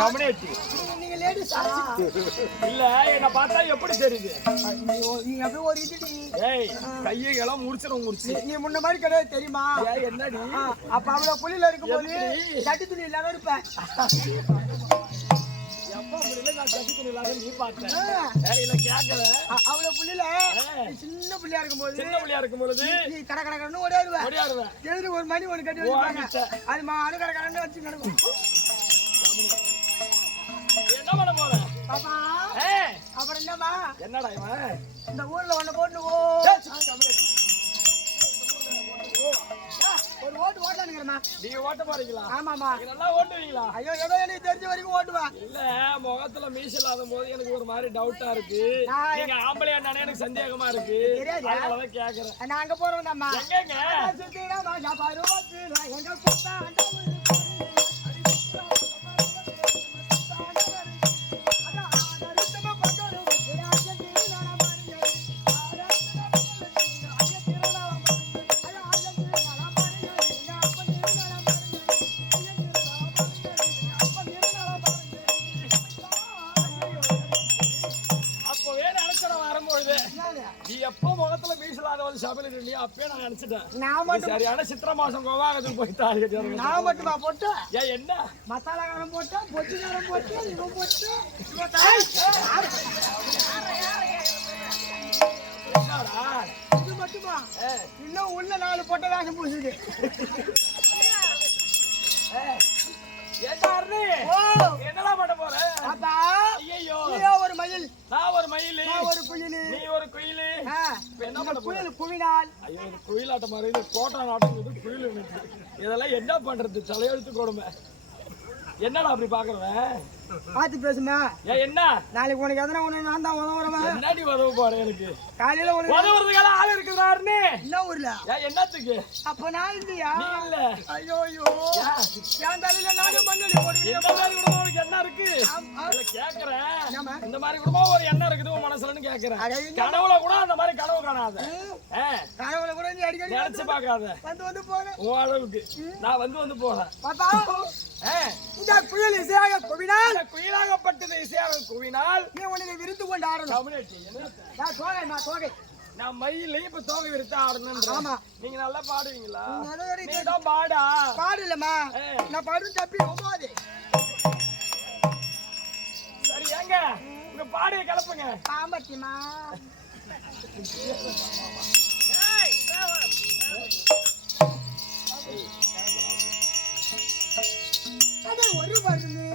Community நீங்க லேடிஸா இல்ல என்ன பார்த்தா எப்படி தெரியுது நீ அப்படியே ஒரு இதுடி ஏய் கையை எல்லாம் முடிச்சு நீ முன்ன மாதிரி கிடையாது தெரியுமா ஏய் என்னடி அப்ப அவ்வளவு புள்ளில இருக்கும்போது சட்டி துணி இல்லாம இருப்பேன் எப்ப முடியல நான் சட்டி துணி இல்லாத நீ பார்த்தேன் ஏய் இல்ல கேட்கல அவ்வளவு புள்ளில சின்ன புள்ளியா இருக்கும்போது நீ கட கடன்னு ஓடியாருவேன் எழுதி ஒரு மணி ஒன்று கட்டி வச்சுப்பாங்க அது மாடு கட கடன்னு வச்சு கிடக்கும் என்ன பண்ண போற பாப்பா அப்புறம் என்னமா என்னடா இவன் இந்த ஊர்ல ஒண்ணு போட்டு ஒரு ஓட்டு ஓட்டலானுங்கிறமா நீங்க ஓட்ட போறீங்களா ஆமாமா நல்லா ஓட்டுவீங்களா ஐயோ ஏதோ எனக்கு தெரிஞ்ச வரைக்கும் ஓட்டுவேன் இல்ல முகத்துல மீச இல்லாத போது எனக்கு ஒரு மாதிரி டவுட்டா இருக்கு நீங்க ஆம்பளையா நானே எனக்கு சந்தேகமா இருக்கு அதனாலதான் கேக்குறேன் நான் அங்க போறோம் நம்ம எங்கங்க எங்க போட்டா நீ எப்ப முகத்துல மீசலாதவன் சபையில இல்லையா அப்பயே நான் நினைச்சிட்டேன் சரியான சித்திர மாசம் கோவாகத்துக்கு போய் தாலி கட்டி நான் மட்டுமா போட்டேன் ஏன் என்ன மசாலா காரம் போட்டேன் பொச்சு காரம் போட்டேன் இவன் போட்டு இது மட்டுமா இன்னும் உள்ள 4 பொட்டை வேஷம் பூசிருக்கு என்னடா பண்ண போற அப்பா ஐயோ ஒரு மயில் நான் ஒரு மயில் ஒரு குயில் நீ ஒரு குயில் என்ன பண்ண குயில் குவினால் ஐயோ குயிலாட்டம் மாதிரி கோட்டா நாட்டம் குயில் இதெல்லாம் என்ன பண்றது தலையெழுத்து கொடுமை என்னடா அப்படி பாக்குறவன் பாத்து பேசுமா என்ன நாளைக்கு உனக்கு எதனா ஒண்ணு நான் தான் உதவுறவன் என்னடி உதவு போறேன் எனக்கு காலையில உதவுறதுக்கால ஆள் இருக்குறாருன்னு என்ன ஊர்ல என்னத்துக்கு அப்ப நான் இல்லையா நீ இல்ல ஐயோ என் தலையில நானும் மண்ணடி போடுவேன் இந்த மாதிரி குடும்பம் உனக்கு என்ன இருக்கு கேக்குறேன் இந்த மாதிரி குடும்பம் ஒரு எண்ணம் இருக்குது உன் மனசுலன்னு கேக்குறேன் கனவுல கூட அந்த மாதிரி கனவு காணாத கனவுல கூட நீ அடிக்கடி நினைச்சு பாக்காத வந்து போறேன் உன் அளவுக்கு நான் வந்து போறேன் பாப்பா இந்த குயில் இசையாக குவினால் குயிலாகப்பட்டது இசையாக குவினால் நீ உன்னை விருந்து கொண்டு ஆடணும் நான் தோகை நான் மயில இப்ப தோகை விரித்து ஆடணும் ஆமா நீங்க நல்லா பாடுவீங்களா நீதான் பாடா பாடு இல்லம்மா நான் பாடும் தப்பி போகாது சரி ஏங்க உங்க பாடிய கிளப்புங்க ஆமாத்தியமா அது ஒரு வருது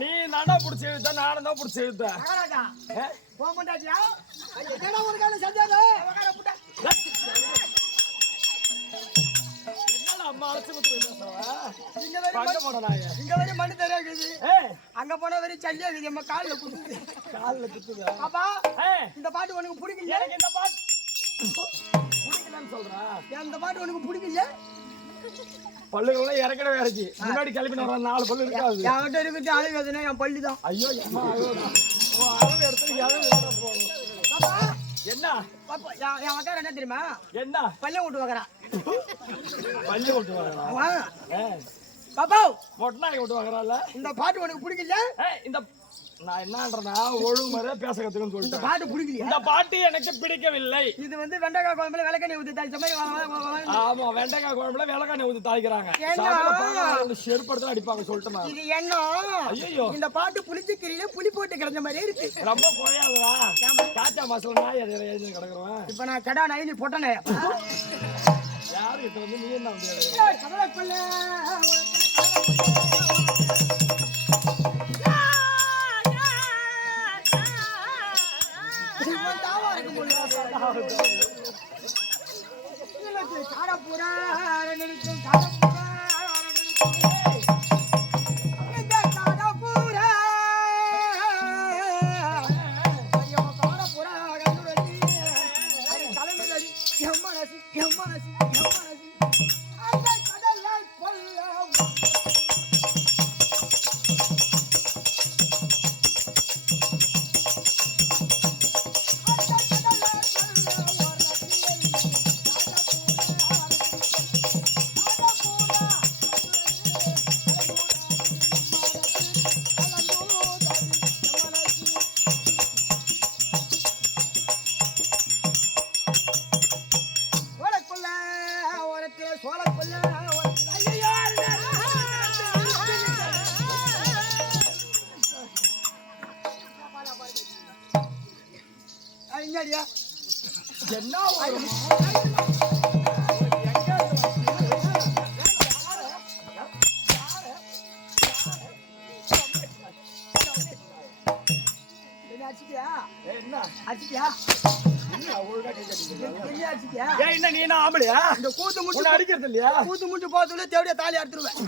நீ நானா புடிச்சு இழுத்த நானும் தான் புடிச்சு இழுத்த போக மாட்டாச்சியா என்னடா ஒரு கால சந்தானே என்னடா அம்மா அழைச்சு பேசுறவா இங்க வரை பங்க போட நாயே இங்க வரை மண்ணு தெரியாது. அங்க போனா வரை சல்லியா இருக்குது. நம்ம கால்ல குத்துது. கால்ல குத்துதா? அப்பா இந்த பாட்டு உனக்கு பிடிக்கல? எனக்கு இந்த பாட்டு பிடிக்கலன்னு சொல்றா. இந்த பாட்டு உனக்கு பிடிக்கல? பல்லுகள்லாம் இறக்கவே இறக்கி முன்னாடி கிளம்பி வர 4 பல்லு இருக்காது. என்கிட்ட இருக்குது அழகு அதுனா என் பள்ளி தான். ஐயோ அம்மா ஐயோ அளவு எடுத்து அளவு போகணும். என்ன பாப்பா என் அக்கா என்ன தெரியுமா? என்ன பள்ளியை விட்டு வைக்கிறா. பள்ளி விட்டு வாங்கறா? பாப்பா மொட்டை நாய் விட்டு வாங்கறால? இந்த பாட்டு உனக்கு பிடிக்கல? இந்த நான் என்னன்றனா ஒழுங்கு முறையா பேச கத்துக்கன்னு இந்த சொல்லிட்டேன். பாட்டு பிடிக்கலையா? இந்த பாட்டு எனக்கு பிடிக்கவில்லை. இது வந்து வெண்டைக்காய் குழம்புல விளக்கெண்ணெய் ஊத்தி தாளிச்ச மாதிரி ஆமா வெண்டைக்காய் குழம்புல விளக்கெண்ணெய் ஊத்தி தாளிக்கிறாங்க. செருப்படுத்த அடிப்பாங்க சொல்லிட்டு இது என்ன? ஐயோ இந்த பாட்டு புளிச்சக்கீரையில புளி போட்டு கிடந்த மாதிரியே இருக்கு. ரொம்ப போயாதுடா. காச்சா மசாலா நாய் எழுதி கிடக்குறவன். இப்ப நான் கடா நாய் நீ பொட்டனே. யாரு கிட்ட வந்து நீ என்ன வந்து காடப்பூரா என்ன நீ என்ன ஆம்பளையா? இந்த கூத்து முட்டு அடிக்கிறது இல்லையா? கூத்து முட்டு போத்துல தேவையா தாலி அறுத்துருவேன்.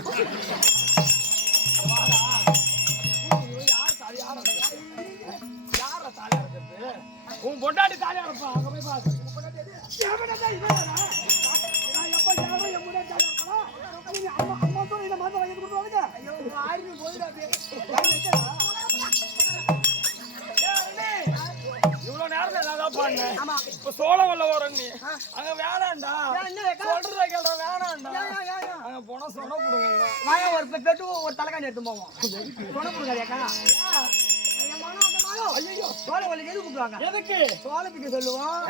உன் பொண்டாட்டி தாலியா இருப்பா. அங்க போய் பாத்து. இவ்வளவு நேரம் நான் பாடினேன். இப்ப சோளம் வல்ல வரும் நீ அங்க வேணாண்டா சொல்றத கேள்ற வேணாண்டா. அங்க போனா சொன்ன போடுங்க. ஒரு பெட்டு ஒரு தலைக்காணி எடுத்து போவோம். சொன்ன போடுங்க. ஐயோ சோளம் வலிக்கு எது கூப்பிடுவாங்க? எதுக்கு? சோளத்துக்கு சொல்லுவோம்.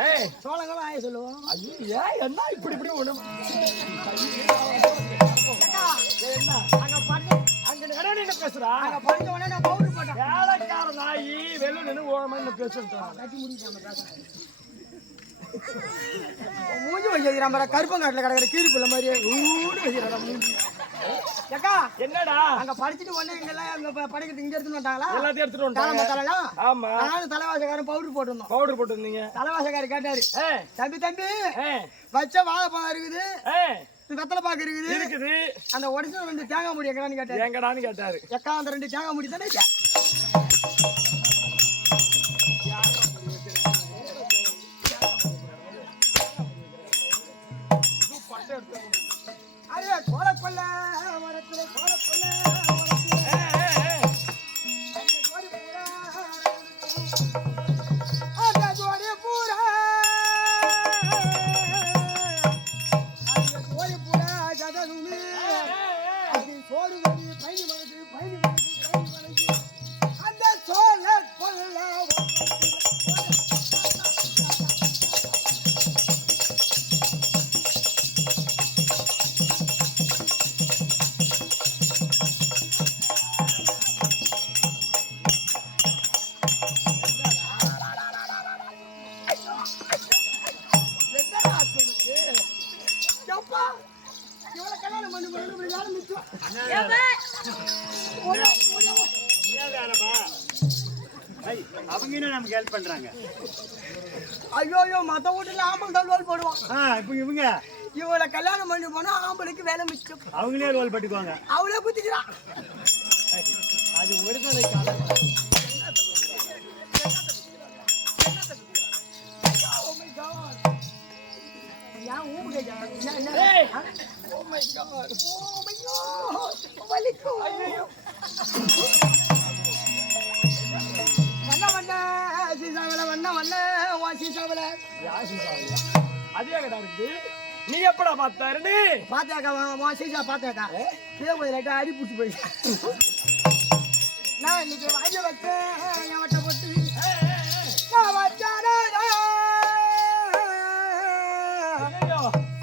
சோளங்களும் ஆய சொல்லுவோம். ஐயோ என்ன இப்படி இப்படி ஒண்ணு என்ன அங்க என்ன பேசுறா? அங்க படிச்ச உடனே நான் பவுடர் போட்டேன். வேலைக்கார நாயி வெள்ளு நின்று ஓரமா பேசுறான். மூஞ்சி வைக்கிறான் கருப்பங்காட்டுல கிடக்கிற கீரி பிள்ளை மாதிரியே ஊடு வைக்கிறான் மூஞ்சி. ஏக்கா என்னடா அங்க படிச்சுட்டு உடனே எங்கெல்லாம் அங்க படிக்கிறது இங்க எடுத்துட்டு வந்தாங்களா? எல்லாத்தையும் எடுத்துட்டு வந்தாங்க. ஆமா நானும் தலைவாசக்காரன் பவுடர் போட்டிருந்தோம். பவுடர் போட்டிருந்தீங்க. தலைவாசக்காரர் கேட்டாரு, தம்பி தம்பி வச்ச வாழைப்பழம் இருக்குது, வெத்தலை பாக்கு இருக்குது, அந்த உடச்சு 2 தேங்காய் மூடி எங்கடான்னு கேட்டாரு. எங்கடான்னு கேட்டாரு. எக்கா அந்த 2 தேங்காய் மூடி தானே அதே சோழப்பல்ல வரத்துல சோழப்பல்ல அவங்க என்ன நமக்கு ஹெல்ப் பண்றாங்க? ஐயோ மத்த வீட்டுல ஆம்பல் தள்ளுவால் போடுவான். இப்போ இவங்க இவளை கல்யாணம் பண்ணி போனா ஆம்பளைக்கு வேலை மிச்சம். அவங்களே ரோல் பட்டுக்குவாங்க. அவளே குத்திக்கிறான். அது ஒரு தடவை காலம். ஏன் ஊம்பு கேட்டா? ஏய் ஓ மை காட் வலிக்கும். வண்ண சீசாவல வண்ண வா சீசாவல. அதே கடை இருக்கு. நீ எப்படா பார்த்தாருன்னு பாத்தாக்கா வா சீசா பாத்தாக்கா கீழே போய் லைட்டா அடி பிடிச்சி போயிடுச்சு. நான் இன்னைக்கு வாங்கி வச்சேன் என் வட்ட போட்டு நான் வச்சானே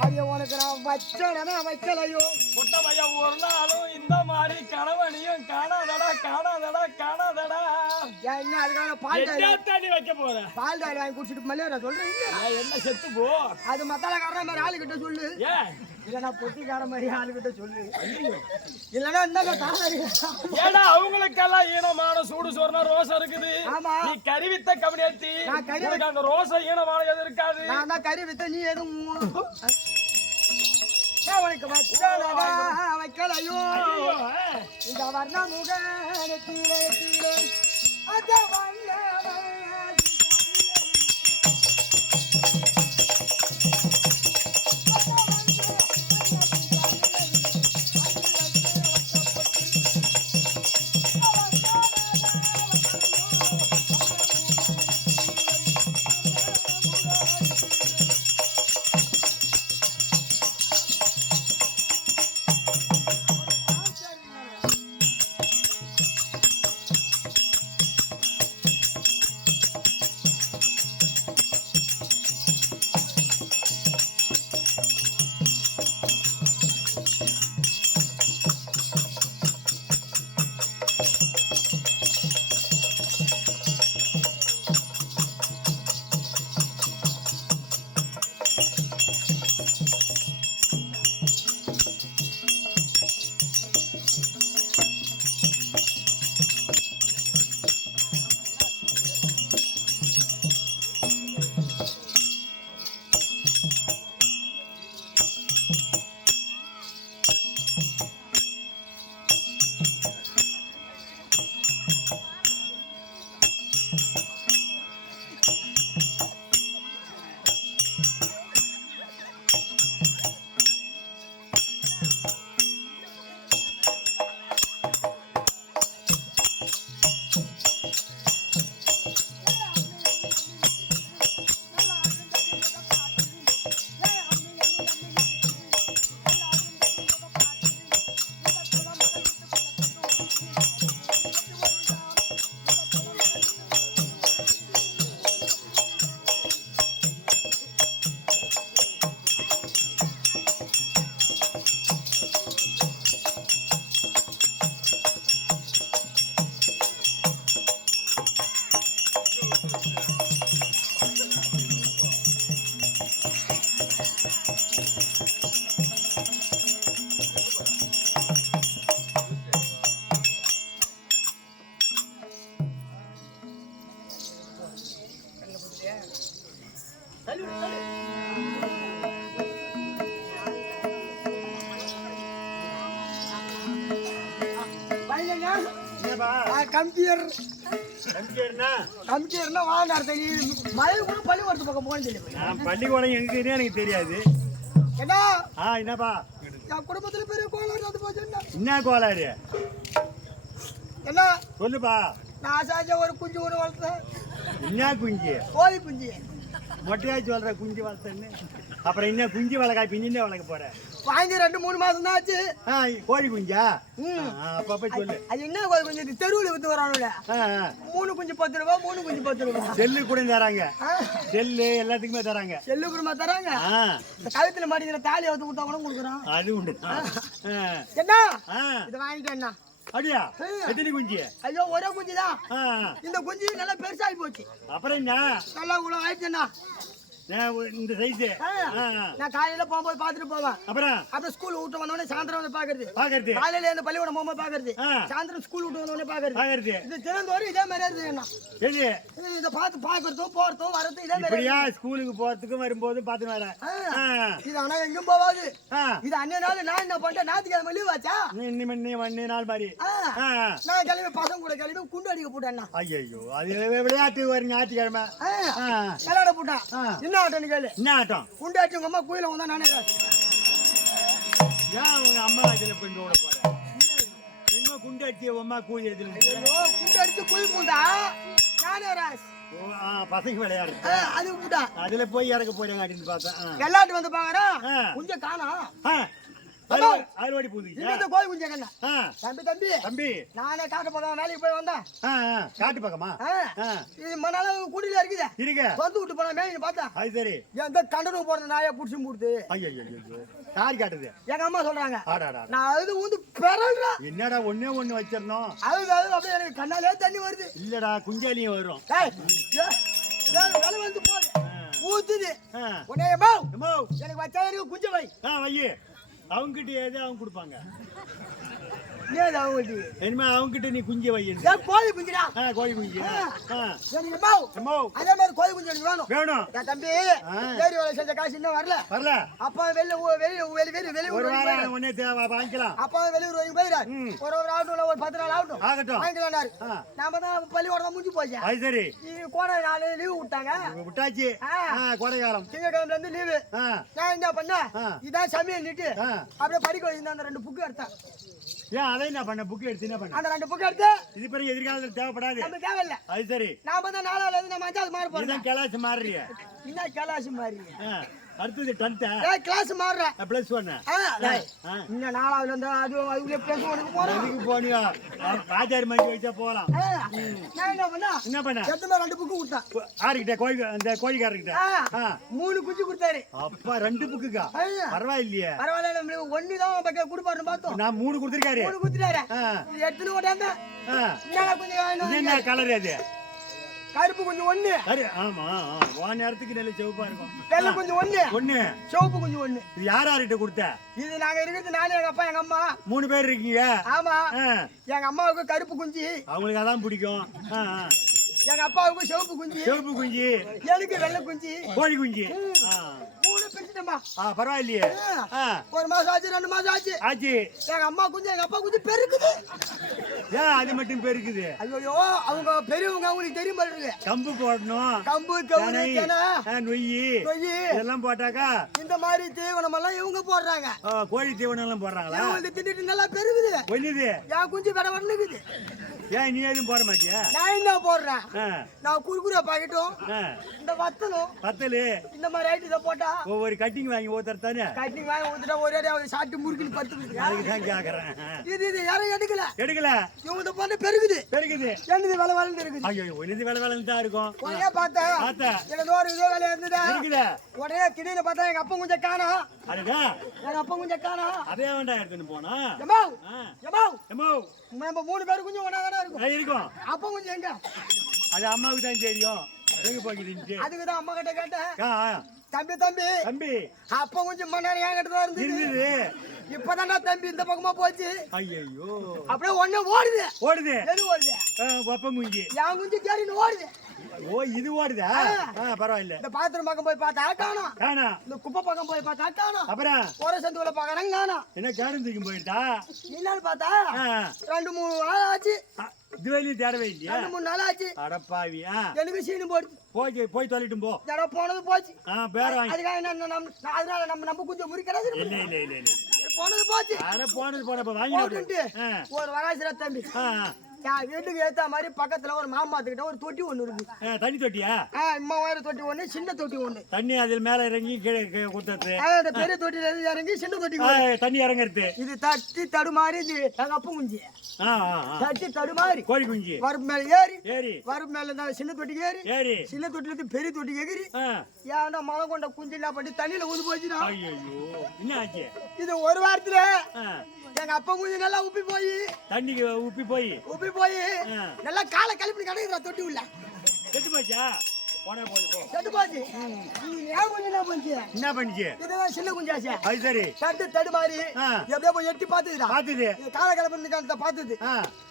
ஐயோ உனக்கு நான் வச்சேனா வைக்கலையோ. பொட்ட பையன் ஒரு நாளும் இந்த மாதிரி கணவனையும் காணாதடா காணாதடா காணாதடா. என்ன அதுக்கான பால் தண்ணி வைக்க போற பால் டாயில் வாங்கி குடிச்சிட்டு மல்லியா சொல்றேன். என்ன செத்து போ. அது மத்தாலக்காரன மாதிரி ஆளுகிட்ட சொல்லு. ஏன் இல்லைன்னா பொட்டிக்கார மாதிரி ஆளுகிட்ட சொல்லு. இல்லைன்னா இந்த தாரி. ஏடா அவங்களுக்கெல்லாம் ஈனமான சூடு சோறுனா ரோசம் இருக்குது. ஆமா நீ கறி வித்த கம்பெனி நான் கறி உனக்கு அந்த ரோசம் ஈனமான எது இருக்காது. நான் தான் கறி வித்த நீ எதுவும் உனக்கு வச்சானடா வைக்கலையோ. இந்த வர்ண முக நெத்தியிலே அத வண்ண கம்ப்யூட்டர்னா வாங்க மழை கூட பள்ளிக்கூடத்து பக்கம் போகணும்னு சொல்லி பள்ளிக்கூடம் எங்க எனக்கு தெரியாது. என்ன என்னப்பா என் குடும்பத்துல பெரிய கோளாறு அது போச்சு. என்ன கோளாறு என்ன சொல்லுப்பா. நான் ஆசாச்ச ஒரு குஞ்சு ஒன்று வளர்த்தேன். என்ன குஞ்சு? கோழி குஞ்சு. மொட்டையாச்சு சொல்ற குஞ்சு வளர்த்தேன்னு. அப்புறம் என்ன குஞ்சு வளர்க்க பின்ன வளர்க்க போற? வாங்கி 2-3 மாசம் தான் ஆச்சு. கோழி குஞ்சா? அப்ப சொல்லு. அது என்ன கோழி குஞ்சு? தெருவில் வித்து வரானுல 3 குஞ்சு 10 ரூபா, 3 குஞ்சு 10 ரூபா. செல்லு கூட தராங்க. செல்லு எல்லாத்துக்குமே தராங்க. செல்லு கூட தராங்க. கழுத்துல மாட்டிக்கிற தாலி அவுத்து கொடுத்தா கூட கொடுக்குறான். அது உண்டு. என்ன இதை வாங்கிட்டு என்ன அப்படியா? எத்தனை குஞ்சு? ஐயோ ஒரே குஞ்சு தான். இந்த குஞ்சு நல்லா பெருசாகி போச்சு. அப்புறம் என்ன? நல்லா இவ்வளோ ஆயிடுச்சுண்ணா. இந்த சைஸ். நான் காலையில போகும்போது பாத்துட்டு போவேன். அப்புறம் ஸ்கூல் விட்டு வந்தோடனே சாயந்தரம் வந்து பாக்குறது. பாக்குறது. காலையில இந்த பள்ளிக்கூடம் போகும்போது பாக்குறது. சாயந்தரம் ஸ்கூல் விட்டு வந்தோடனே பாக்குறது. இது தினந்தோறும் இதே மாதிரி இருக்கு என்ன? இதை பார்த்து பாக்குறதும் போறதும் வரதும் இதே மாதிரி. இப்படியா ஸ்கூலுக்கு போறதுக்கும் வரும்போது பாத்து வர. இது ஆனா எங்கேயும் போவாது. இது அன்னைய நாள் நான் என்ன பண்றேன், ஞாயிற்றுக்கிழமை லீவ் ஆச்சா இன்னி நாள் மாதிரி நான் கிளம்பி பசங்க கூட கிளம்பி குண்டு அடிக்க போட்டேன். ஐயோ அது விளையாட்டு வரும் ஞாயிற்றுக்கிழமை விளையாட போட்டான். என்ன ஆட்டம்னு கேளு. என்ன ஆட்டம்? குண்டு அடிச்சு உங்க அம்மா கோயில வந்தா நானே ஏன் உங்க அம்மா இதுல கொண்டு ஓட போற? என்ன குண்டு அடிச்சு அம்மா கூலி எதுல? குண்டு அடிச்சு கோயில் போண்டா நானே ராஸ். பசங்க விளையாடு அது போட்டா அதுல போய் இறக்க போறேங்க அப்படின்னு பார்த்தேன். விளையாட்டு வந்து பாக்குறேன் கொஞ்சம் காணோம். அறுவடை பூந்து கோயில் குஞ்சு கண்ணா. தம்பி தம்பி தம்பி நானே காட்டு பக்கம் வேலைக்கு போய் வந்தேன். காட்டு பக்கமா? இது மணால குடியில இருக்குது. இருக்க வந்து விட்டு போனா மேய்னு பார்த்தா அது சரி. எந்த கண்டனுக்கு போறது நாயை புடிச்சு மூடுது. ஐயோ யார் காட்டுது? எங்க அம்மா சொல்றாங்க. ஆடாடா நான் அது வந்து பெறல்றா. என்னடா ஒண்ணே ஒண்ணு வச்சிரணும். அது அப்படியே எனக்கு கண்ணாலே தண்ணி வருது. இல்லடா குஞ்சாலியும் வரும். வேலை வந்து போகுது ஊத்துது. உடனே எனக்கு வச்சா எனக்கு குஞ்சு வை. வையே அவங்ககிட்ட ஏதோ அவங்க கொடுப்பாங்க. இனிமே அவங்ககிட்ட நீ குஞ்சு வை. கோழி குஞ்சுடா. கோழி குஞ்சு அதே மாதிரி கோழி குஞ்சு எனக்கு வேணும். வேணும் தம்பி வேறு வேலை செஞ்ச காசு இன்னும் வரல. அப்பா வெளியூர் ஒன்னே வாங்கிக்கலாம். அப்பா வெளியூர் வாங்கி போயிடாரு. ஒரு ஆகட்டும் ஒரு 10 நாள் ஆகட்டும் வாங்கிக்கலாம்னாரு. நாம தான் பள்ளிக்கூடம் முடிஞ்சு போச்சு. அது சரி. கோடை நாள் லீவு விட்டாச்சு. கோடை காலம் திங்கக்கிழமை இருந்து லீவு. நான் என்ன பண்ணேன், இதான் சமையல் நீட்டு அப்படியே படிக்க வச்சிருந்தேன். அந்த 2 புக்கு எடுத்தேன். ஏன் அதை என்ன பண்ண? புக் எடுத்து என்ன பண்ண? அந்த 2 புக் எடுத்து இது பெரிய எதிர்காலத்துல தேவைப்படாது. நம்ம தேவையில்ல. அது சரி. நாம தான் 4ஆவது இருந்து நம்ம 5ஆவது மாற போறோம். இதான் கிளாஸ் மாறிய. என்ன கிளாஸ் மாறிய? அடுத்தது 10th. கிளாஸ் மாறற. +1. இன்ன 4ஆவதுல இருந்து அதுல +1க்கு போறோம். அதுக்கு போனியா? ராஜாரி மாதிரி வச்சா போலாம். நான் என்ன பண்ண? எத்தனை 2 புக் கொடுத்தா? ஆர்கிட்ட அந்த கோழிக்காரர்கிட்ட 3 குஞ்சு கொடுத்தாரு. அப்பா 2 புக்குக்கா? பரவாயில்லையே. பரவாயில்ல. நம்ம ஒண்ணு தான் பக்க குடுப்பாருன்னு பார்த்தோம். நான் 3 கொடுத்திருக்காரு. 3 கொடுத்துட்டாரு. எடுத்துட்டு ஓடாத. என்ன கலர் அது? கருப்பு கொஞ்சம் 1. ஆமா வான் நேரத்துக்கு நல்ல சிவப்பா இருக்கும். வெள்ளை கொஞ்சம் 1 சிவப்பு கொஞ்சம் 1. இது யார்கிட்ட கொடுத்த? இது நாங்க இருக்கிறது நானே எங்க அப்பா எங்க அம்மா 3 பேர் இருக்கீங்க. ஆமா. எங்க அம்மாவுக்கு கருப்பு குஞ்சு. அவங்களுக்கு அதான் பிடிக்கும். எங்க அப்பாவுக்கு சிவப்பு குஞ்சு. எனக்கு வெள்ளை குஞ்சு கோழி குஞ்சு. 3 பிரிச்சுட்டோம்பா. பரவாயில்லையே. 1 மாசம் ஆச்சு 2 மாசம் ஆச்சு. எங்க அம்மா குஞ்சு எங்க அப்பா குஞ்சு பெருக்குது. ஏன் அது மட்டும் பெருக்குது? ஐயோ அவங்க பெரியவங்க அவங்களுக்கு தெரியும் பாருங்க. கம்பு போடணும். கம்பு கவுனி நொய் இதெல்லாம் போட்டாக்கா இந்த மாதிரி தீவனம் எல்லாம் இவங்க போடுறாங்க. கோழி தீவனம் எல்லாம் போடுறாங்களா? இவங்க தின்னுட்டு நல்லா பெருகுது. ஒண்ணுது என் குஞ்சு விட வரணுக்குது. ஏன் நீ எதுவும் போட மாட்டியா? நான் என்ன போடுறேன், நான் குறுக்குற பாக்கெட்டும் இந்த வத்தலு இந்த மாதிரி ஐட்டம் போட்டா ஒவ்வொரு கட்டிங் வாங்கி ஊத்துற தானே. கட்டிங் வாங்கி ஊத்துட்டா ஒரே அவர் சாப்பிட்டு முறுக்கின்னு படுத்து. அதுக்குதான் கேக்குறேன். இது யாரும் எடுக்கல. இவங்க போட்டு பெருகுது. என்னது வேலை வேலை இருக்குது. ஐயோ என்னது வேலை வேலை தான் இருக்கும். உடனே பார்த்தேன் எனக்கு ஒரு இதோ வேலை இருந்ததா. உடனே திடீர்னு பார்த்தா எங்க அப்பா கொஞ்சம் காணோம். எங்க அப்பா கொஞ்சம் காணோம். அதே வேண்டாம் எடுத்துன்னு போனா. நம்ம 3 பேரும் கொஞ்சம் ஒன்னாதானே இருக்கும். அப்பா கொஞ்சம் எங்க? அது அம்மாவுக்கு தான் தெரியும். எங்க போய்க்கிட்டு அதுக்குதான் அம்மா கிட்ட கேட்டேன். தம்பி அப்பா கொஞ்சம் மண்ணாரி என் கிட்ட தான் இருந்தது. இப்பதான் தம்பி இந்த பக்கமா போச்சு. ஐயோ அப்படியே ஒண்ணு ஓடுது. எது ஓடுது? அப்பம் குஞ்சு. என் குஞ்சு தேடின்னு ஓடுது. ஓ இது ஓடுதா? பரவாயில்ல. இந்த பாத்ரூம் பக்கம் போய் பார்த்தா காணோம். இந்த குப்பை பக்கம் போய் பார்த்தா காணோம். அப்புறம் ஒரு சந்துல பாக்குறேன் காணோம். என்ன கேரம் தூக்கி போயிட்டா? என்னன்னு பார்த்தா 2-3 நாள் ஆச்சு. இதுவரையும் தேடவே இல்லையா? 2-3 நாள் ஆச்சு. அடப்பாவி. எனக்கு சீனு போடுது. போய் தொலைட்டும் போ. போனது போச்சு. அதுக்காக அதனால நம்ம கொஞ்சம் முறிக்கிறது இல்ல போனது போச்சு. போனப்ப வாங்கிட்டு ஒரு வராசிரா தம்பி வீட்டுக்கு ஏத்த மாதிரி பக்கத்துல ஒரு மாமாத்துக்கிட்ட ஒரு தொட்டி ஒண்ணு இருக்கு. தண்ணி தொட்டியா? இம்மா வயிறு தொட்டி ஒண்ணு, சின்ன தொட்டி ஒண்ணு. தண்ணி அதில் மேல இறங்கி கீழே குத்துறது. அந்த பெரிய தொட்டில இறங்கி சின்ன தொட்டி தண்ணி இறங்குறது. இது தட்டி தடுமாறி எங்க அப்பா குஞ்சு தட்டி தடுமாறி கோழி குஞ்சு வரப்பு மேல ஏறி வரப்பு மேல இருந்தா சின்ன தொட்டிக்கு ஏறி சின்ன தொட்டில இருந்து பெரிய தொட்டிக்கு எகிரி ஏன்னா மழை கொண்ட குஞ்சு என்ன பண்ணி தண்ணியில ஊது போச்சுன்னா என்ன ஆச்சு? இது ஒரு வாரத்துல எங்க அப்பா குஞ்சு நல்லா உப்பி போய் தண்ணிக்கு உப்பி போய் நல்லா காலை கழிப்பு கிடைக்குற தொட்டி உள்ள கெட்டு போச்சா? போனே போகுது போ. செத்து போச்சு நீ ஏன் குஞ்சு என்ன பண்ணுச்சு என்ன பண்ணிச்சு? இதுதான் சின்ன குஞ்சாச்சு அது சரி. தடுமாறி எப்படியோ போய் எட்டி பார்த்துதுடா. பாத்துது. கால கிளம்பி காலத்தை பார்த்துது.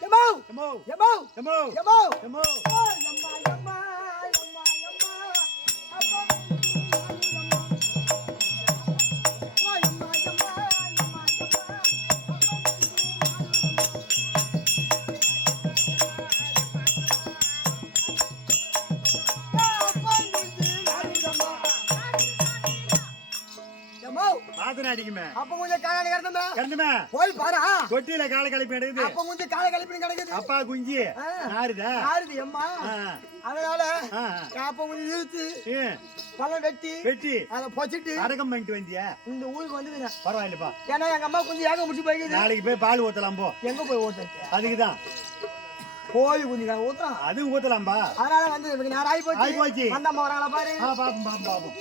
எமோ எமோ எமோ எமோ எமோ எமோ எமோ பாத்துன அடிக்குமே. அப்ப கொஞ்சம் காலை கிடந்தா கிடந்துமே போய் பாரு. தொட்டியில காலை கழிப்பு எடுக்குது. அப்ப கொஞ்சம் காலை கழிப்பு கிடக்குது. அப்பா குஞ்சு நாருதா யாருது எம்மா அதனால அப்ப கொஞ்சம் இழுத்து பழம் வெட்டி வெட்டி அதை பொச்சிட்டு அடக்கம் பண்ணிட்டு வந்தியா? இந்த ஊருக்கு வந்துருங்க. பரவாயில்லப்பா. ஏன்னா எங்க அம்மா கொஞ்சம் ஏக முடிச்சு போய்க்குது. நாளைக்கு போய் பால் ஊத்தலாம் போ. எங்க போய் ஊத்துறது? அதுக்குதான் போய் கொஞ்சம் ஊத்துறான். அது ஊத்தலாம்பா. அதனால வந்து எனக்கு நேரம் ஆகி ஆகி போச்சு. அந்த அம்மா வராங்களா பாரு. பாப்போம் பாப்போம் பாப்போம்.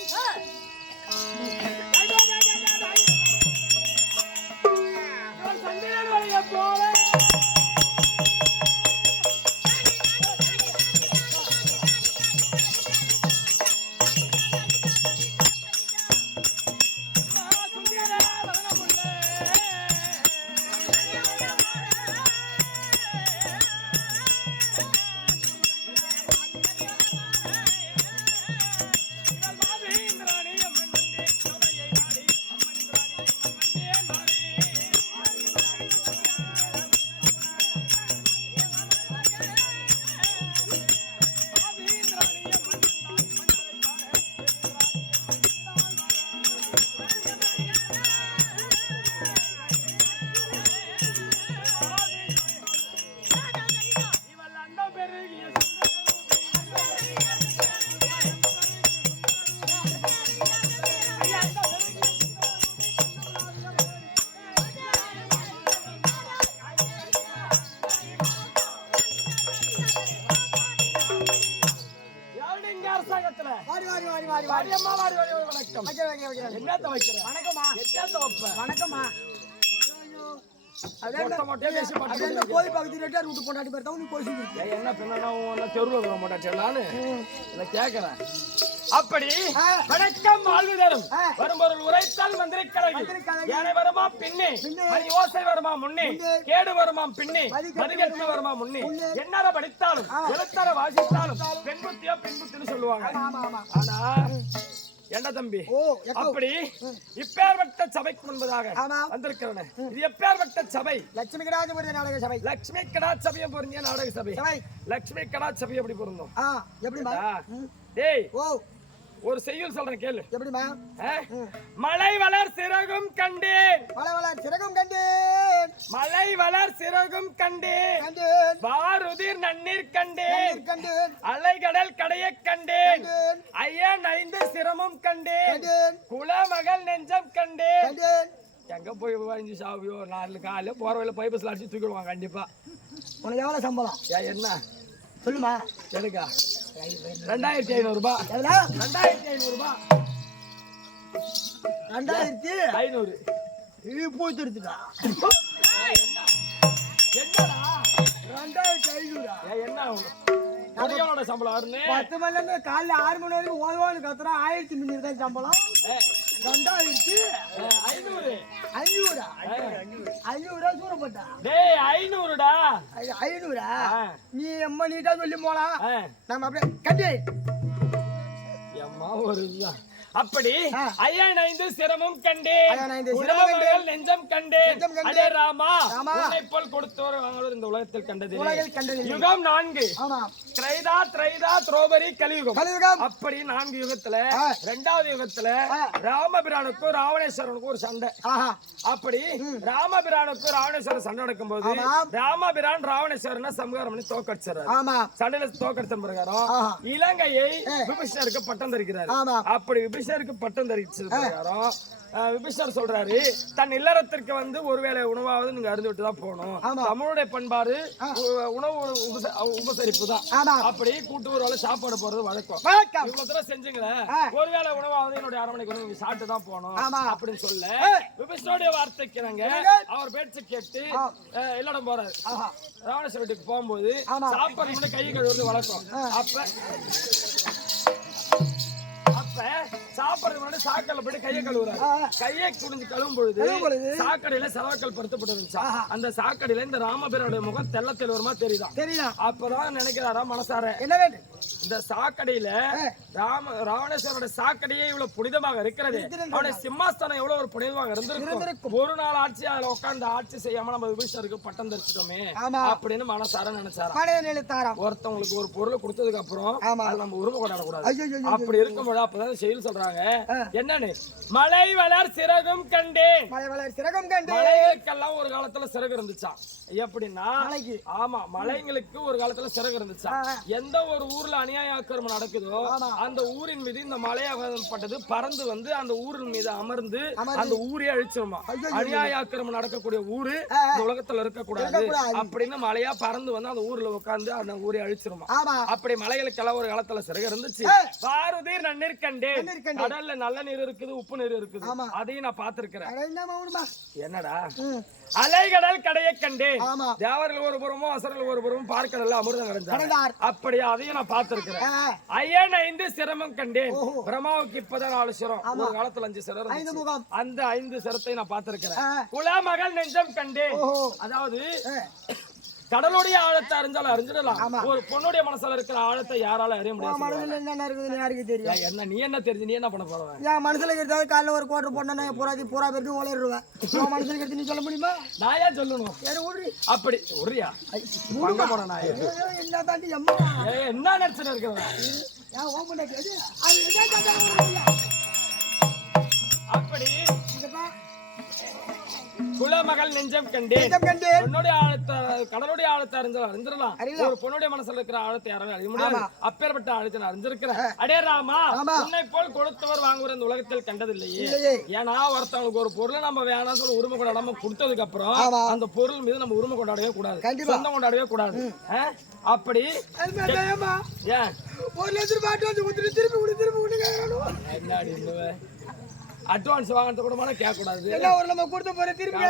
போய் பக்கத்து ரெட்டார் விட்டு கொண்டாடி பார்த்தா நீ போய் என்ன பின்னா தெருவில் விட மாட்டாச்சேன்னு கேட்கிறேன். அப்படி வணக்கம் ஆழ்வு தரும் வரும்பொருள் உரைத்தால் மந்திரிக்கலை யானை வருமா பின்னே மணி ஓசை வருமா முன்னே கேடு வருமாம் பின்னே மதிகட்டு வருமா முன்னே என்னற படித்தாலும் எழுத்தர வாசித்தாலும் பெண்புத்தியோ பெண்புத்தின்னு சொல்லுவாங்க. ஆனா என்ன தம்பி அப்படி இப்பேற்பட்ட சபைக்கு முன்பதாக வந்திருக்கிறேன். இது எப்பேற்பட்ட சபை? லட்சுமி கடாட்சபுரிய நாடக சபை. லட்சுமி கடாட்சபையும் பொருந்திய நாடக சபை. லட்சுமி கடாட்சபை எப்படி பொருந்தும்? எப்படிமா? டேய் ஒரு செய்யுள் சொல்றேன் கேளு. எப்படிமா? மலை வளர் சிறகும் கண்டேன். மலை வளர் சிறகும் கண்டேன். மலை வளர் சிறகும் கண்டேன். கண்டேன். வாருதிர் நன்னீர் கண்டேன். கண்டேன். அலைகடல் கடைய கண்டேன். ஐயன் 5 சிரமும் கண்டேன். குலமகள் நெஞ்சம் கண்டேன். கண்டேன். எங்க போய் 5 சாவியோ 4 காலையில போற வழியில பைபஸ்ல அடிச்சு தூக்கிடுவாங்க கண்டிப்பா. உனக்கு எவ்வளவு சம்பளம்? என்ன சொல்லுமா? எனக்கா 2500 ரூபாய். 2500 ரூபாய். 2500 இது போச்சுடா. என்னடா 2500? என்ன எவ்வளோட சம்பளம் வருது? 10 மணில இருந்து காலைல 6 மணி வரைக்கும் ஓதுவான்னு கத்துறா. 1300 தான் சம்பளம். 2500 500 சூறப்பட்டா. டேய் 500டா. 500? நீ எம்மா நீட்டா சொல்லி போலாம். நம்ம அப்படியே கட்டி எம்மா ஒரு இதுதான். அப்படி ஐயன் 5 சிரமும் கண்டேன். குலமகள் நெஞ்சம் கண்டேன். அடே ராமா உன்னை போல் கொடுத்தோர் வாங்குவது இந்த உலகத்தில் கண்டது. யுகம் 4. திரைதா திரைதா திரௌபதி கலியுகம். அப்படி 4 யுகத்துல 2வது யுகத்துல ராமபிரானுக்கும் ராவணேஸ்வரனுக்கும் ஒரு சண்டை. அப்படி ராமபிரானுக்கும் ராவணேஸ்வரன் சண்டை நடக்கும் போது ராமபிரான் ராவணேஸ்வரனை சம்ஹாரம் பண்ணி தோக்கடிச்சாரு. சண்டையில தோக்கடிச்ச பிரகாரம் இலங்கையை விபீஷணருக்கு பட்டம் தரிக்கிறார். அப்படி விபீஷணருக்கு பட்டம் தரிச்சது பிரகாரம் விபீஷணர் சொல்றாரு, தன் இல்லறத்திற்கு வந்து ஒருவேளை உணவாவது நீங்க அருந்து விட்டு தான் போகணும். தமிழுடைய பண்பாடு உணவு உபசரிப்பு தான். அப்படி கூட்டு ஒரு சாப்பாடு போறது வழக்கம். இவ்வளவு தூரம் செஞ்சுங்களேன், ஒருவேளை உணவாவது என்னுடைய அரண்மனைக்கு வந்து நீங்க சாப்பிட்டு தான் போகணும் அப்படின்னு சொல்ல விபீஷணருடைய வார்த்தைக்கு நாங்க அவர் பேச்சு கேட்டு இல்லடம் போறாரு. ராவணேஸ்வரத்துக்கு போகும்போது சாப்பாடு கை கழுவுறது வழக்கம். அப்ப அப்ப சாப்பிடுறது முன்னாடி சாக்கடையில போயிட்டு கையை கழுவுறாரு. கையை குடிஞ்சு கழுவும் பொழுது சாக்கடையில செலவக்கல் படுத்தப்பட்டு இருந்துச்சா. அந்த சாக்கடையில இந்த ராமபிரானுடைய முகம் தெள்ள தெளிவரமா தெரியுதா. அப்பதான் நினைக்கிறாரா மனசார, என்ன வேண்டும்? இந்த சாக்கடையில ராவணேஸ்வரோட சாக்கடையே இவ்வளவு புனிதமாக இருக்கிறது. அவனுடைய சிம்மாஸ்தானம் எவ்வளவு ஒரு புனிதமாக இருந்திருக்கும். ஒரு நாள் ஆட்சி அதுல உட்கார்ந்து ஆட்சி செய்யாம நம்ம விபீஷணருக்கு பட்டம் தரிச்சிட்டோமே அப்படின்னு மனசார நினைச்சாராம். ஒருத்தவங்களுக்கு ஒரு பொருளை கொடுத்ததுக்கு அப்புறம் நம்ம உரிமை கொண்டாடக்கூடாது. அப்படி இருக்கும்போது அப்பதான் செயல் சொல்றாங்க என்னன்னு, மலை வளர் சிறகும் கண்டேன். மலைகளுக்கெல்லாம் ஒரு காலத்துல சிறகு இருந்துச்சா. எப்படின்னா ஆமா, மலைங்களுக்கு ஒரு காலத்துல சிறகு இருந்துச்சா. எந்த ஒரு ஊர்ல அநியாய ஆக்கிரமம் நடக்குதோ அந்த ஊரின் மீது இந்த மலையாகப்பட்டது பறந்து வந்து அந்த ஊரின் மீது அமர்ந்து அந்த ஊரே அழிச்சிருமா. அநியாய ஆக்கிரமம் நடக்கக்கூடிய ஊரு இந்த உலகத்துல இருக்கக்கூடாது அப்படின்னு மலையா பறந்து வந்து அந்த ஊர்ல உட்கார்ந்து அந்த ஊரே அழிச்சிருமா. அப்படி மலைகளுக்கெல்லாம் ஒரு காலத்துல சிறகு இருந்துச்சு. பாரதீர் நன்னீர் கண்டேன். கடல்ல நல்ல நீர் இருக்குது, உப்பு நீர் இருக்குது. அதையும் நான் பார்த்திருக்கிறேன். என்னடா, அலைகடல் கடைய கண்டேன். தேவர்கள் ஒரு புறமும் அசுரர்கள் ஒரு புறமும் பார்க்கடல்ல அமிர்தம் கடைஞ்சார். அப்படியே அதையும் நான் பார்த்திருக்கிறேன். ஐயன் 5 சிரமம் கண்டேன். பிரம்மாவுக்கு 14 சிரம், ஒரு காலத்துல 5 சிரம். அந்த 5 சிரத்தை நான் பார்த்திருக்கிறேன். குலமகள் நெஞ்சம் கண்டேன். அதாவது கடலுடைய ஆழத்தை அறிஞ்சாலும் அறிஞ்சிடலாம், ஒரு பொண்ணுடைய மனசுல இருக்கிற ஆழத்தை யாரால அறிய முடியாது. என்ன நீ என்ன தெரிஞ்சு நீ என்ன பண்ண போற? என் மனசுல இருக்கிறது காலைல ஒரு கோட்டர் போட்டா பூரா பேருக்கு ஓலைடுவேன். மனசுல இருக்கிறது நீ சொல்ல முடியுமா? நான் ஏன் சொல்லணும்? அப்படி உரியா போன நாய என்ன தாண்டி அம்மா என்ன நினைச்சு இருக்கிறதா? அப்படி குலமகள் நெஞ்சம் கண்டேன். கடலுடைய ஆழத்தை அறிஞ்சிடலாம், ஒரு பொண்ணுடைய மனசுல இருக்கிற ஆழத்தை யாராலும் அறிய முடியாது. அப்பேற்பட்ட ஆழத்தை நான் அறிஞ்சிருக்கிறேன். அடே ராமா, உன்னை போல் கொடுத்தவர் வாங்குற இந்த உலகத்தில் கண்டதில்லையே. ஏன்னா ஒருத்தவங்களுக்கு ஒரு பொருளை நம்ம வேணாம் சொல்லி உரிமை கொண்டாடாம கொடுத்ததுக்கு அப்புறம் அந்த பொருள் மீது நம்ம உரிமை கொண்டாடவே கூடாது, சொந்தம் கொண்டாடவே கூடாது. அப்படி அட்வான்ஸ் வாங்கினது கூட கேட்க கூடாது. நம்ம கொடுத்த போற திருப்பி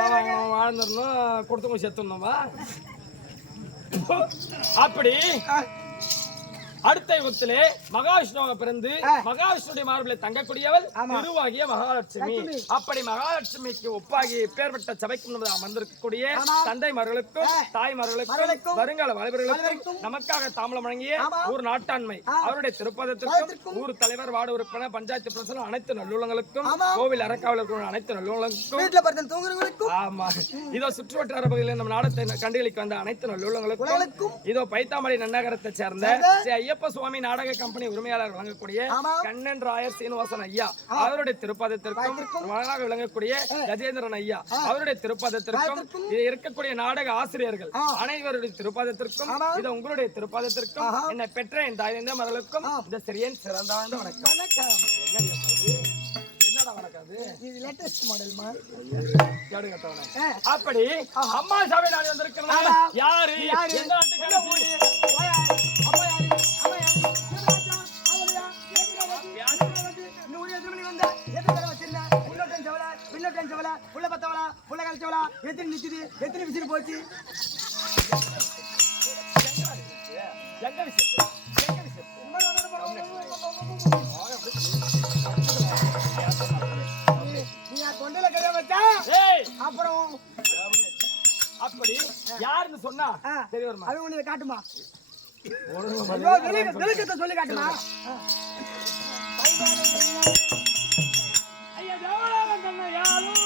வாழ்ந்துடணும், கொடுத்தவங்க செத்துடணுமா. அப்படி அடுத்த யுகத்திலே மகாவிஷ்ணுவாக பிறந்து மகாவிஷ்ணுடைய மார்பிலே தங்கக்கூடியவள் திருவாகிய மகாலட்சுமி. அப்படி மகாலட்சுமிக்கு ஒப்பாகி பேர்பட்ட சபைக்கும் அமர்ந்திருக்கக்கூடிய தந்தைமார்களுக்கும் தாய்மார்களுக்கும் வருங்கால வாலிபர்களுக்கும் நமக்காக தாமலம் வழங்கிய ஊர் நாட்டாண்மை அவருடைய திருப்பதத்திற்கும் ஊர் தலைவர் வார்டு உறுப்பினர் பஞ்சாயத்து பிரசிடன்ட் அனைத்து நல்லுள்ளங்களுக்கும் கோவில் அறக்காவலர்களுக்கும் அனைத்து நல்லுள்ளங்களுக்கும் ஆமா இதோ சுற்றுவட்டார பகுதியில் நம்ம நாடத்தை கண்டுகளிக்க வந்த அனைத்து நல்லுள்ளங்களுக்கும் இதோ பைத்தாமரை நன்னகரத்தை சேர்ந்த ஐயப்ப சுவாமி நாடக கம்பெனி உரிமையாளர் வழங்கக்கூடிய கண்ணன் ராயர் சீனிவாசன் ஐயா அவருடைய திருப்பதத்திற்கும் மகனாக விளங்கக்கூடிய கஜேந்திரன் ஐயா அவருடைய திருப்பதத்திற்கும் இது இருக்கக்கூடிய நாடக ஆசிரியர்கள் அனைவருடைய திருப்பதத்திற்கும் இது உங்களுடைய திருப்பதத்திற்கும் என்னை பெற்ற என் தாய் மகளுக்கும் இந்த சிறியன் சிறந்தாண்டு வணக்கம். அப்படி அம்மா சபை நாடு வந்திருக்கிறாங்க. யாரு எந்த நாட்டுக்கார உள்ள பத்தவளா உள்ள கழிச்சவளா எத்தனை நிக்குது எத்தனை விசிறு போச்சு தொண்டையில கைய வச்சா அப்புறம் அப்படி யாருன்னு சொன்னா சரி வருமா? அது உனக்கு காட்டுமா? விளக்கத்தை சொல்லி காட்டுமா? ஐயா தேவராமன் கண்ண யாரும்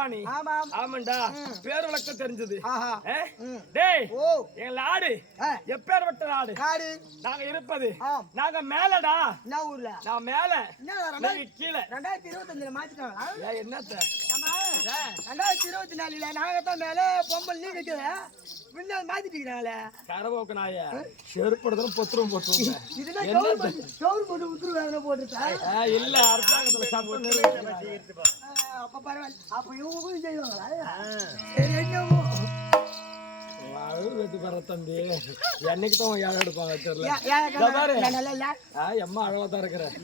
இந்திராணி. ஆமாம். ஆமாண்டா, பேர் விளக்கம் தெரிஞ்சது. ஆஹா. டேய், ஓ, எங்க நாடு எப்பேற்பட்ட நாடு? நாடு நாங்க இருப்பது ஆம். நாங்க மேலடா. என்ன ஊர்ல? நான் மேல, என்ன நீங்க கீழே. 2025 மாத்திட்டாங்களா? என்னத்த? ஆமா, 2024 நாங்கத்தான் மேல, பொம்பளை நீ வைக்கல, பின்ன மாத்திட்டீங்களே. கரவோக்கு நாய செருப்படுறதும் பொத்துரும் போட்டுருங்க. இதுதான் கவுர்மெண்ட் உத்தரவு போட்டுருக்கா? இல்ல, அரசாங்கத்துல சட்டம் நிறைவேற்றுறாங்க. அப்ப பரவாயில்ல, அப்ப இவங்க செய்வாங்களா? சரி, என்னமோ வெட்டு பெற தம்பி, என்னைக்கு தான் ஏழை எடுப்பாங்க தெரியல. எம்மா அழகாதான் இருக்கிறேன்.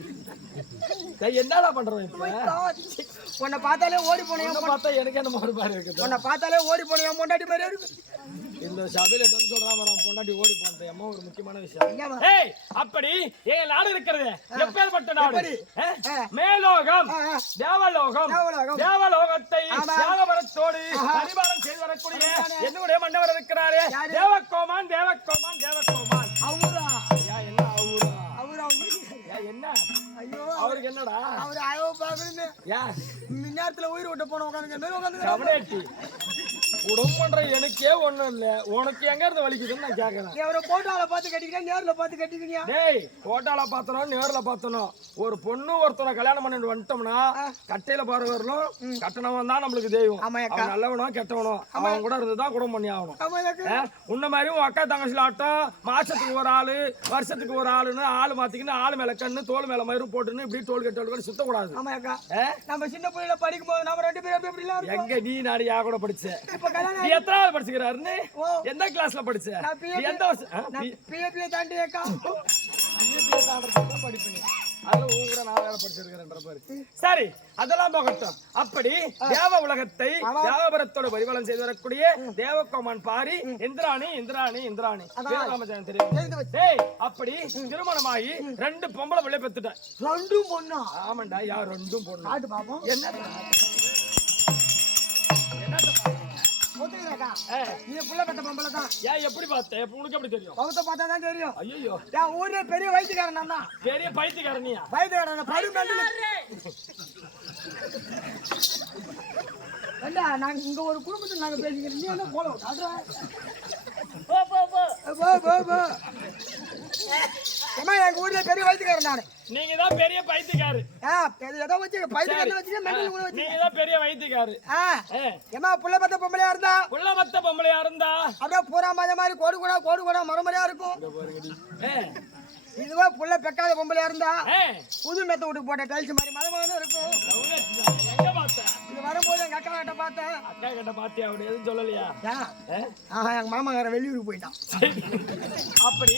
என்னடா பண்றோம் இப்ப? உன்னை பார்த்தாலே ஓடி போனேன். பார்த்தா எனக்கு என்ன மாதிரி பாரு இருக்குது. உன்னை பார்த்தாலே ஓடி போனேன், பொண்டாட்டி மாதிரி இருக்கு. இந்த சபையில சொல்றான் பொண்டாட்டி ஓடி போனேன். அம்மா ஒரு முக்கியமான விஷயம். ஏய், அப்படி எங்க நாடு இருக்கிறது எப்பேற்பட்ட நாடு? மேலோகம், தேவலோகம். தேவலோகத்தை தேவபரத்தோடு பரிபாலம் செய்து வரக்கூடிய என்னுடைய மன்னவர் இருக்கிறாரே, தேவகோமான். தேவகோமான், தேவகோமான். அவரா? என்ன அவரா? அவரா என்ன? ஐயோ, அவருக்கு என்னடா? அவரு அயோ பாக்குறது. மின்னாரத்துல உயிர் விட்டு போன உட்காந்து குடும்பம் பண்ற எனக்கே ஒண்ணும் இல்ல, உனக்கு எங்க இருந்து வலிக்குதுன்னு நான் கேக்குறேன். அவரை போட்டோல பாத்து கட்டிக்கிறேன், நேர்ல பாத்து கட்டிக்கிறியா? டேய், போட்டோல பாத்தனும் நேர்ல பாத்தனும். ஒரு பொண்ணு ஒருத்தனை கல்யாணம் பண்ணிட்டு வந்துட்டோம்னா கட்டையில பாரு வரணும். கட்டணவன் தான் நம்மளுக்கு தெய்வம். அவன் நல்லவனோ கெட்டவனோ அவன் கூட இருந்துதான் குடும்பம் பண்ணி ஆகணும். உன்ன மாதிரி உன் அக்கா தங்கச்சில ஆட்டம் மாசத்துக்கு ஒரு ஆளு, வருஷத்துக்கு ஒரு ஆளுன்னு ஆளு மாத்திக்கின்னு ஆளு மேல கண்ணு தோல் மேல மயிறு போட்டுன்னு இப்படி தோல் கட்டு சுத்தக்கூடாது. நம்ம சின்ன பிள்ளைல படிக்கும் போது நம்ம 2 பேரும் எப்படி எல்லாம் எங்க நீ நாடு யா கூட படிச்ச? நீ எத்தனாவது படிச்சுக்கிறாருன்னு? எந்த கிளாஸ்ல படிச்ச? எந்த வருஷம்? பிஏ தாண்டி அக்கா படிப்பேன். அதுல உங்க நான் வேலை படிச்சிருக்கிறேன்ற பாரு. சரி, அதெல்லாம் போகட்டும். அப்படி தேவ உலகத்தை தேவபரத்தோட பரிபாலனம் செய்து வரக்கூடிய தேவகோமான் பாரி இந்திராணி. இந்திராணி, இந்திராணி ராமச்சந்திரன் தெரியும். டேய், அப்படி திருமணமாகி 2 பொம்பளை பிள்ளை பெத்துட்டேன். 2 பொண்ணா? ஆமாண்டா, யார் 2 பொண்ணு? காட்டு பாப்போம். என்ன நீ புள்ள பெத்த பொம்பளை தான். ஏன் எப்படி பார்த்த? உனக்கு எப்படி தெரியும்? பௌத்த பார்த்தா தான் தெரியும். ஐயோ, என் ஊரே பெரிய வைத்தியக்காரன் தான். பெரிய பைத்தியக்காரனியா? வைத்தியக்காரன் நாங்க இங்க ஒரு குடும்பத்தில் நாங்க பேசிக்கிறோம். நீ என்ன போல எங்க ஊர்ல பெரிய வைத்தியக்காரன் நானு. நீங்க தான் பெரிய பைத்தியக்காரு. ஏதோ வச்சு பைத்தியக்காரன் வச்சு மெண்டல் கூட வச்சு. நீங்க தான் பெரிய வைத்தியக்காரு. ஏமா புள்ள பத்த பொம்பளையா இருந்தா? புள்ள பத்த பொம்பளையா இருந்தா அப்படியே பூரா மாதிரி கோடு கூட மரமறையா இருக்கும். இதுவா புள்ள பெக்காத பொம்பளையா இருந்தா புது மெத்த வீட்டுக்கு போட்ட டைல்ஸ் மாதிரி மதமான இருக்கும். எங்க பார்த்த? இது வரும்போது எங்க அக்கா கிட்ட பார்த்தேன். அக்கா கிட்ட பாத்தியா? அப்படி எதுவும் சொல்லலையா? எங்க மாமாக்கார வெளியூருக்கு போயிட்டான். அப்படி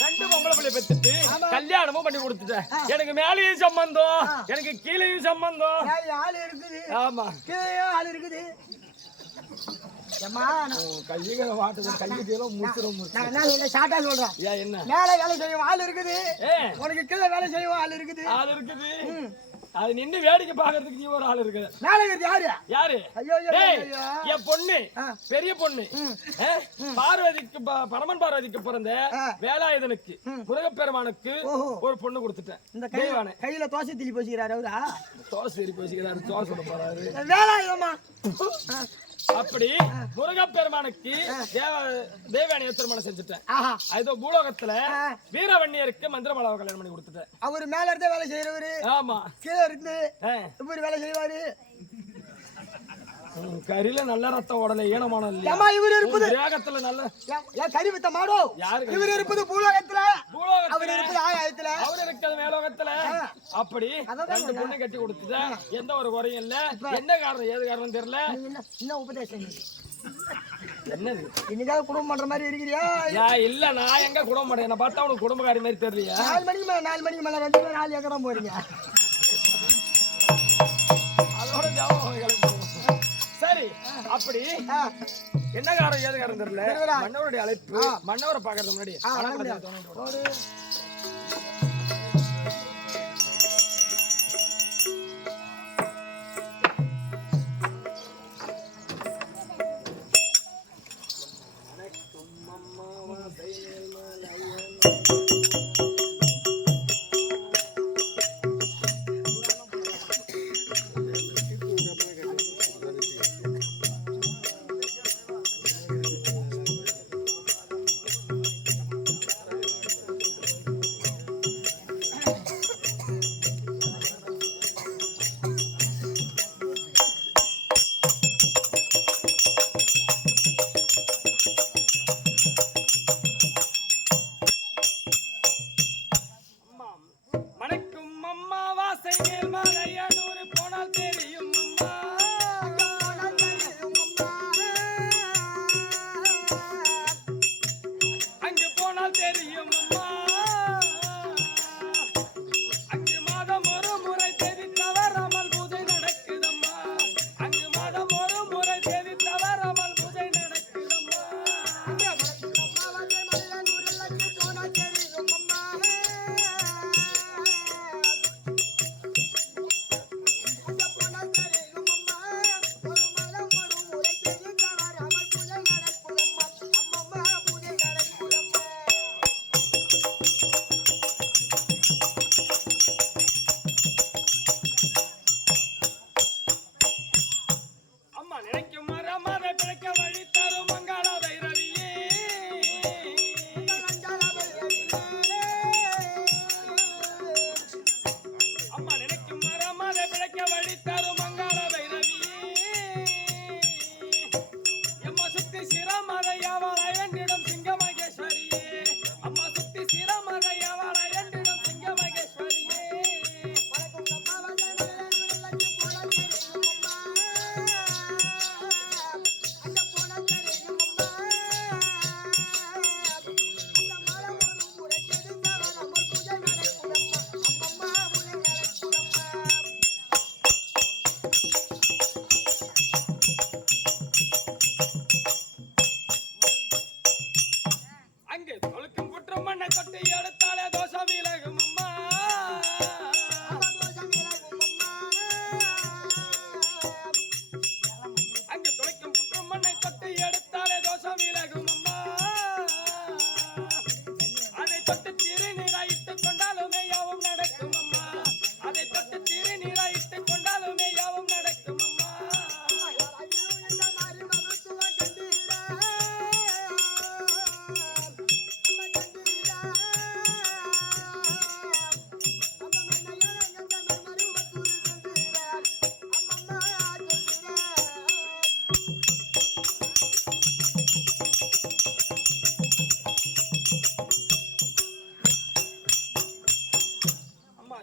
2 பொம்பளை பிள்ளை பெத்துட்டு கல்யாணமும் பண்ணி கொடுத்துட்டேன். எனக்கு மேலேயும் சம்பந்தம், எனக்கு கீழேயும் சம்பந்தம். ஆளு இருக்குது. ஆமா, கீழே ஆளு இருக்குது. கையில வாட்டது கையில முத்துறோம். சொல்றேன். என்ன மேல வேலை செய்யும் ஆள் இருக்குது, உனக்கு கீழே வேலை செய்யும் ஆள் இருக்குது. ஆள் இருக்குது. அது நின்னு வேடிக்கை பாக்குறதுக்கு நீ ஒரு ஆள் இருக்குது. மேல இருக்குது யாரு? யாரு? என் பொண்ணு, பெரிய பொண்ணு பார்வதிக்கு, பரமன் பார்வதிக்கு பிறந்த வேலாயுதனுக்கு முருகப்பெருமானுக்கு ஒரு பொண்ணு கொடுத்துட்டேன். இந்த கையில தோசை திரி போச்சுக்கிறாரு. அவரா தோசை திரி போச்சுக்கிறாரு, தோசை விட போறாரு. வேலாயுதமா? அப்படி முருகப்பெருமானுக்கு தேவயானியை திருமணம் செஞ்சுட்டேன். அதோ பூலோகத்துல வீரவன்னியருக்கு மந்திரமாலாவை கல்யாணம் பண்ணி கொடுத்துட்டேன். அவரு மேல இருந்தே வேலை செய்யறவரு. ஆமா, கீழே இருந்து இவரு வேலை செய்வாரு. கரியில நல்ல ரத்தம் ஓடல, ஈனமான இவர் இருப்பது வேகத்துல நல்ல கறி வித்த மாடோ. இவர் இருப்பது பூலோகத்துல, அவர் இருப்பது ஆகாயத்துல, அவர் இருக்கிறது மேலோகத்துல. அப்படி 2 பொண்ணு கட்டி கொடுத்துட்டேன். எந்த ஒரு குறையும் இல்ல. என்ன காரணம் ஏது காரணம் தெரியல. என்ன உபதேசம் என்னது? இன்னைக்காவது குடும்பம் பண்ற மாதிரி இருக்கிறியா? இல்ல, நான் எங்க குடும்பம் பண்றேன்? என்ன பார்த்தா உனக்கு குடும்பக்காரி மாதிரி தெரியலையா? 4 மணிக்கு மேல 4 மணிக்கு மேல 2 பேரும் 4 ஏக்கரம் போறீங்க. அதோட ஜாபம் கிளம்பி. சரி, அப்படி என்ன காரணம் ஏது காரணம் தெரியல. மன்னவருடைய அழைப்பு. மன்னவரை பாக்குறது முன்னாடி எடுத்தாலே தோஷம் விலகும் அம்மா அதை தொட்டு திருநீராயிட்டுக் கொண்டாலுமே யாவும் நடக்கும் அம்மா அதை தொட்டு திருநீராயிட்டுக் கொண்டாலுமே யாவும் நடக்கும் அம்மா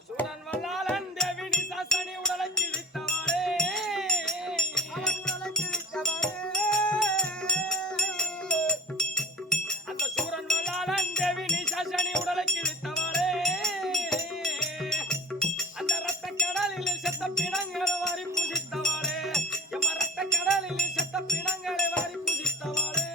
சூரன் வல்லாளன் தேவி நிசாசனி உடலை கிழித்தவாளே அந்த சூரன் வல்லாளன் தேவி நிசாசனி உடலை கிழித்தவாளே அந்த ரத்த கடலில் செத்த பிணங்களை வாரி பூசித்தவாளே எம்ம ரத்த கடலில் செத்த பிணங்களை வாரி பூசித்தவாளே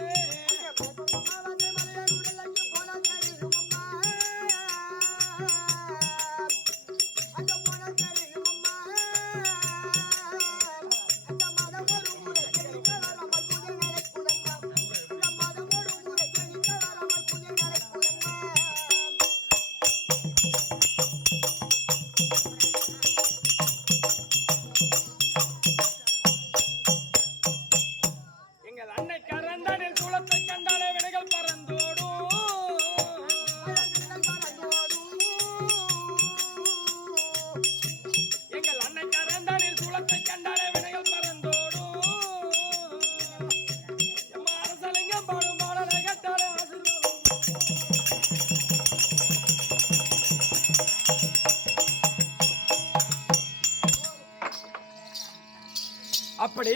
அப்படி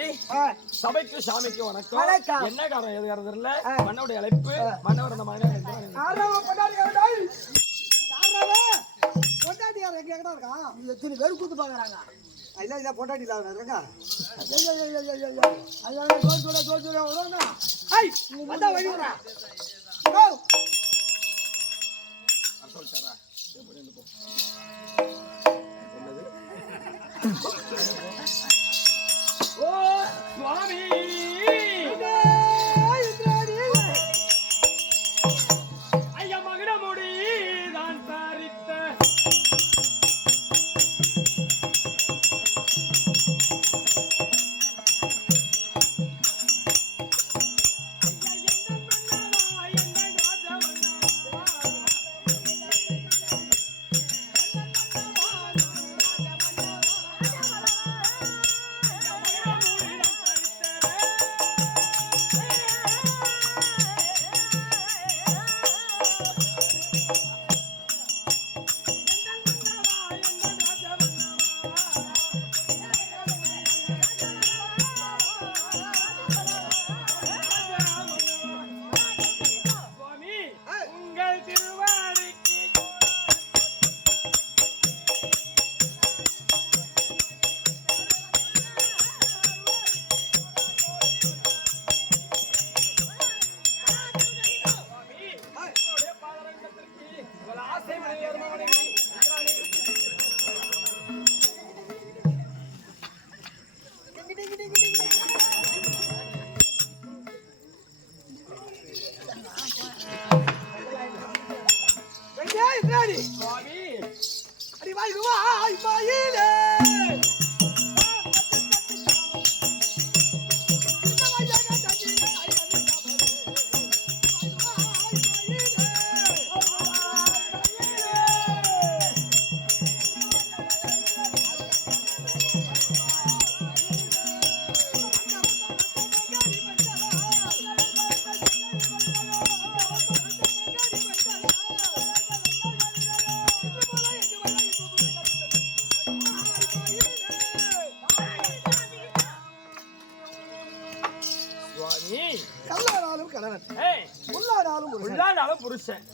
சபைக்கு சாமிக்கு வணக்கம் என்ன காரணம் எது காரணம் இல்ல மன்னோட அழைப்பு மன்னவர் அந்த மாதிரி எத்தனை பேர் கூத்து பாக்குறாங்க பொண்டாட்டி ஓ சுவாமி ஐயா மகன முடி நான் தாரித்த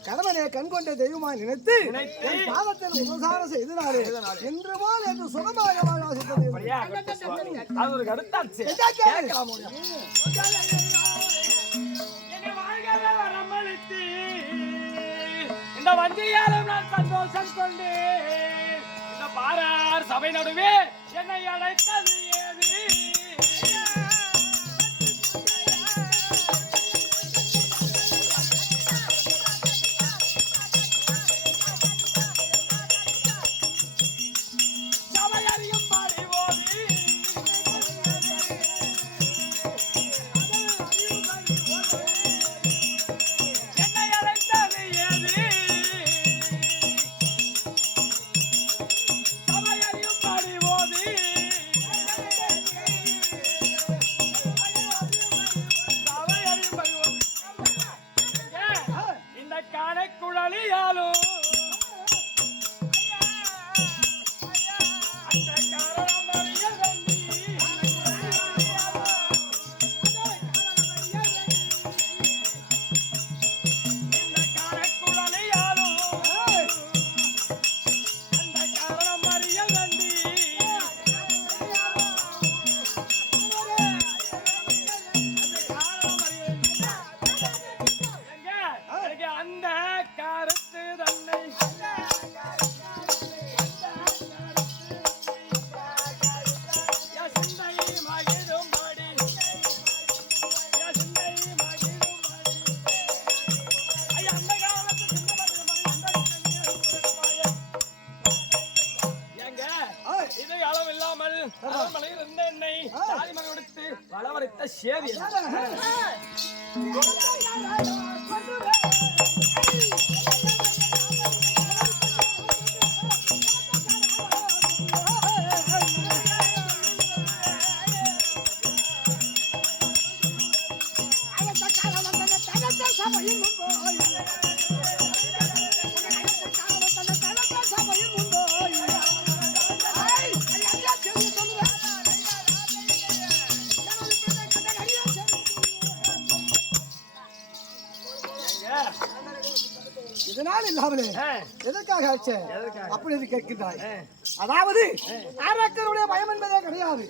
கணவனை கண் கொண்ட தெய்வமா நினைத்து பாவத்தில் உபசாரம் செய்தனாலே இன்று போல் என்று சுகமாக வாழ அது ஒரு கருத்தாச்சு இந்த வஞ்சியாலும் நான் சந்தோஷம் கொண்டு இந்த பாரார் சபை நடுவே என்னை அழைத்தது ஏது இதனால் இல்லாமலே எதற்காக ஆச்சு அப்படி என்று கேட்கின்றாய். அதாவது ஆராக்கருடைய பயம் என்பதே கிடையாது.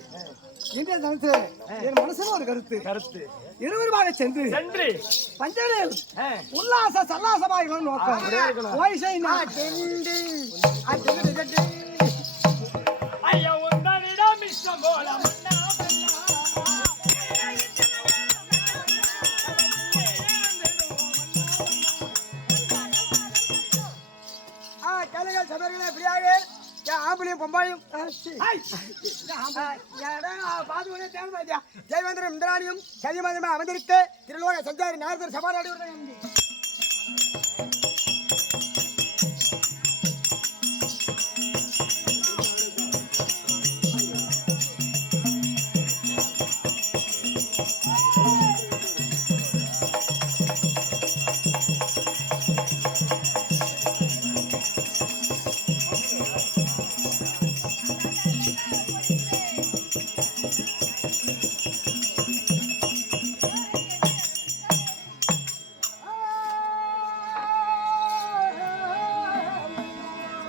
இன்றைய தினத்தில் என் மனசுல ஒரு கருத்து இருவருமாக சென்று பஞ்சனையில் உல்லாச சல்லாசமாக நோக்கம் ஐயா உந்தனிடம் இஷ்டம் போல கலைகள் சபைகளை எப்படியாக ஆம்பளையும் பொம்பாயும் ஜெயவேந்திரம் இந்திராணியும் கதிமந்திரமா அமர்ந்திருக்க திருலோக சஞ்சாரி நாரதர் சபாநாடு